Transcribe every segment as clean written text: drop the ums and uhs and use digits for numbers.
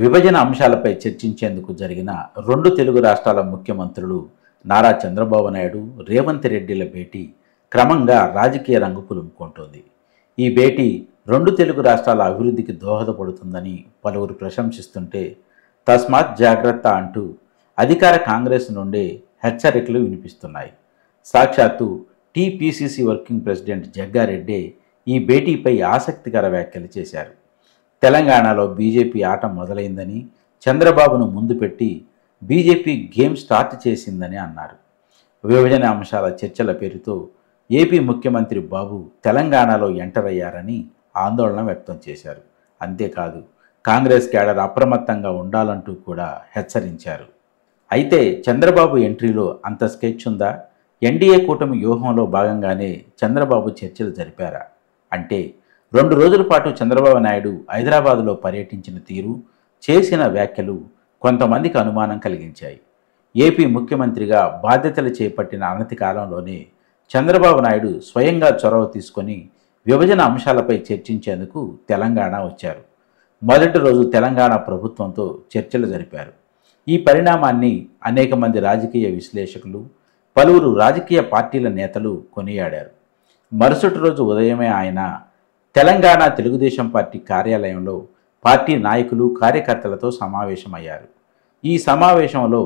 విభజన అంశాలపై చర్చించేందుకు జరిగిన రెండు తెలుగు రాష్ట్రాల ముఖ్యమంత్రులు నారా చంద్రబాబు నాయుడు, రేవంత్ రెడ్డిల భేటీ క్రమంగా రాజకీయ రంగు పులుముకుంటోంది. ఈ భేటీ రెండు తెలుగు రాష్ట్రాల అభివృద్ధికి దోహదపడుతుందని పలువురు ప్రశంసిస్తుంటే, తస్మాత్ జాగ్రత్త అంటూ అధికార కాంగ్రెస్ నుండే హెచ్చరికలు వినిపిస్తున్నాయి. సాక్షాత్తు టీపీసీసీ వర్కింగ్ ప్రెసిడెంట్ జగ్గారెడ్డే ఈ భేటీపై ఆసక్తికర వ్యాఖ్యలు చేశారు. తెలంగాణలో బీజేపీ ఆట మొదలైందని, చంద్రబాబును ముందు పెట్టి బీజేపీ గేమ్ స్టార్ట్ చేసిందని అన్నారు. విభజన అంశాల చర్చల పేరుతో ఏపీ ముఖ్యమంత్రి బాబు తెలంగాణలో ఎంటర్ అయ్యారని ఆందోళన వ్యక్తం చేశారు. అంతేకాదు, కాంగ్రెస్ క్యాడర్ అప్రమత్తంగా ఉండాలంటూ కూడా హెచ్చరించారు. అయితే చంద్రబాబు ఎంట్రీలో అంత స్కెచ్ ఉందా? ఎన్డీఏ కూటమి వ్యూహంలో భాగంగానే చంద్రబాబు చర్చలు జరిపారా? అంటే 2 రోజుల పాటు చంద్రబాబు నాయుడు హైదరాబాదులో పర్యటించిన తీరు, చేసిన వ్యాఖ్యలు కొంతమందికి అనుమానం కలిగించాయి. ఏపీ ముఖ్యమంత్రిగా బాధ్యతలు చేపట్టిన అనతి కాలంలోనే చంద్రబాబు నాయుడు స్వయంగా చొరవ తీసుకొని విభజన అంశాలపై చర్చించేందుకు తెలంగాణ వచ్చారు. మొదటి రోజు తెలంగాణ ప్రభుత్వంతో చర్చలు జరిపారు. ఈ పరిణామాన్ని అనేక మంది రాజకీయ విశ్లేషకులు, పలువురు రాజకీయ పార్టీల నేతలు కొనియాడారు. మరుసటి రోజు ఉదయమే ఆయన తెలంగాణ తెలుగుదేశం పార్టీ కార్యాలయంలో పార్టీ నాయకులు, కార్యకర్తలతో సమావేశమయ్యారు. ఈ సమావేశంలో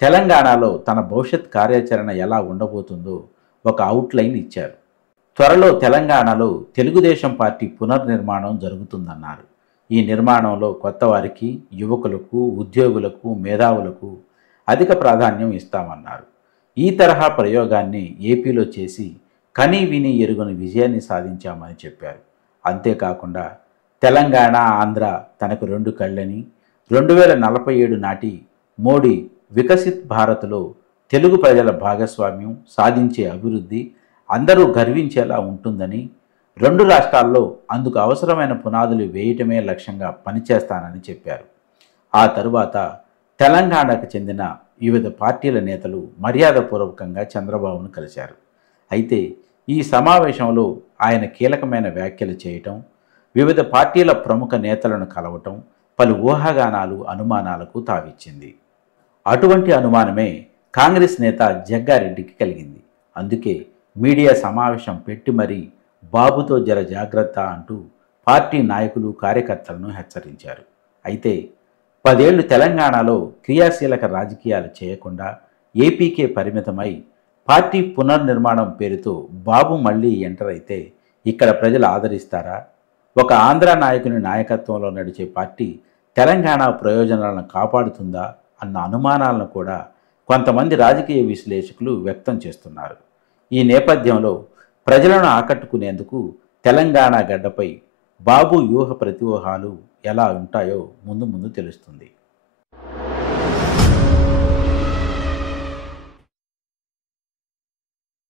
తెలంగాణలో తన భవిష్యత్ కార్యాచరణ ఎలా ఉండబోతుందో ఒక అవుట్లైన్ ఇచ్చారు. త్వరలో తెలంగాణలో తెలుగుదేశం పార్టీ పునర్నిర్మాణం జరుగుతుందన్నారు. ఈ నిర్మాణంలో కొత్త వారికి, యువకులకు, ఉద్యోగులకు, మేధావులకు అధిక ప్రాధాన్యం ఇస్తామన్నారు. ఈ తరహా ప్రయోగాన్ని ఏపీలో చేసి కనీ విని ఎరుగని విజయాన్ని సాధించామని చెప్పారు. అంతేకాకుండా తెలంగాణ, ఆంధ్ర తనకు 2 కళ్ళని, 2047 నాటి మోడీ వికసిత్ భారత్లో తెలుగు ప్రజల భాగస్వామ్యం, సాధించే అభివృద్ధి అందరూ గర్వించేలా ఉంటుందని, 2 రాష్ట్రాల్లో అందుకు అవసరమైన పునాదులు వేయటమే లక్ష్యంగా పనిచేస్తానని చెప్పారు. ఆ తరువాత తెలంగాణకు చెందిన వివిధ పార్టీల నేతలు మర్యాదపూర్వకంగా చంద్రబాబును కలిశారు. అయితే ఈ సమావేశంలో ఆయన కీలకమైన వ్యాఖ్యలు చేయటం, వివిధ పార్టీల ప్రముఖ నేతలను కలవటం పలు ఊహాగానాలు, అనుమానాలకు తావిచ్చింది. అటువంటి అనుమానమే కాంగ్రెస్ నేత జగ్గారెడ్డికి కలిగింది. అందుకే మీడియా సమావేశం పెట్టి మరీ బాబుతో జర జాగ్రత్త అంటూ పార్టీ నాయకులు, కార్యకర్తలను హెచ్చరించారు. అయితే 10 ఏళ్లు తెలంగాణలో క్రియాశీలక రాజకీయాలు చేయకుండా ఏపీకే పరిమితమై పార్టీ పునర్నిర్మాణం పేరుతో బాబు మళ్ళీ ఎంటర్ అయితే ఇక్కడ ప్రజలు ఆదరిస్తారా? ఒక ఆంధ్ర నాయకుని నాయకత్వంలో నడిచే పార్టీ తెలంగాణ ప్రయోజనాలను కాపాడుతుందా అన్న అనుమానాలను కూడా కొంతమంది రాజకీయ విశ్లేషకులు వ్యక్తం చేస్తున్నారు. ఈ నేపథ్యంలో ప్రజలను ఆకట్టుకునేందుకు తెలంగాణ గడ్డపై బాబు వ్యూహ ప్రతివ్యూహాలు ఎలా ఉంటాయో ముందు ముందు తెలుస్తుంది.